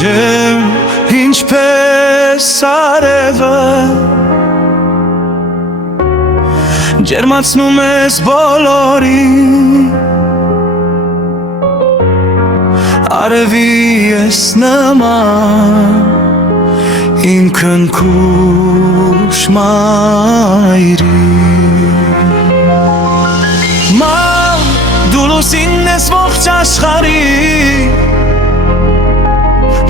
ջեմ ինչպես արևը ջերմացնում ես բոլորին արևի ես նման ինքն քուշ մայրին Մամ դու լուսինն ես ողջ աշխարհի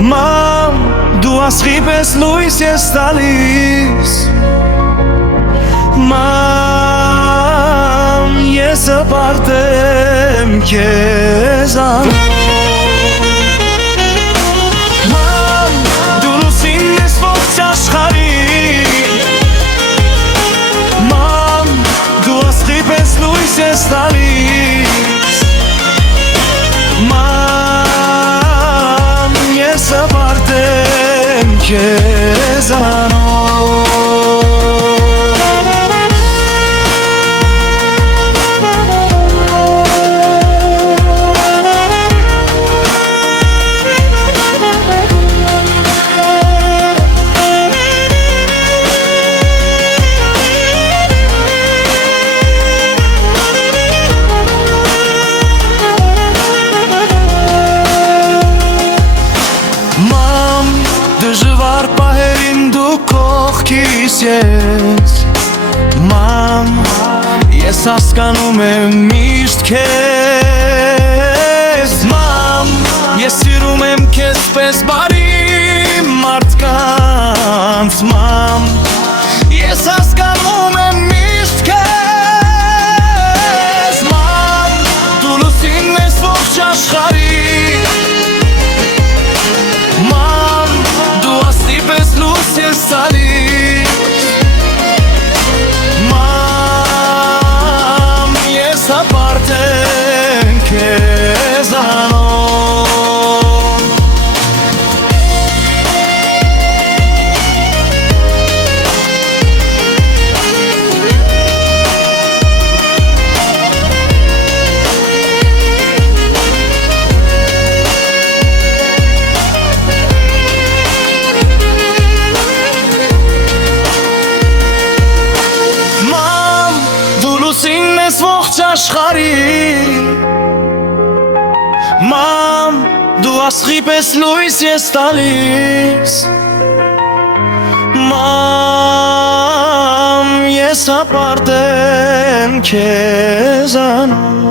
Մամ դու ասղի պես լույս ես տալիս Մամ ես հպարտ եմ քեզանով Մամ դու լուսինն ես ողջ աշխարհի Մամ դու ասղի պես լույս ես տալիս Մամ ես հպարտ եմ քեզանով Դժվար պահերին դու կողքիս ես Մամ, ես հասկանում եմ միշտ քեզ Մամ, ես սիրում եմ քեզ պես բարի մարդկանց Մամ, ես հասկանում եմ միշտ քեզ Մամ, դու լուսինն ես ողջ աշխարհի Ես տալիս Մամ ես հպարտ եմ քեզանով Լուսինն ես ողջ աշխարհի Մամ դու ասղի պես լույս ես տալիս Մամ ես հպարտ եմ քեզանով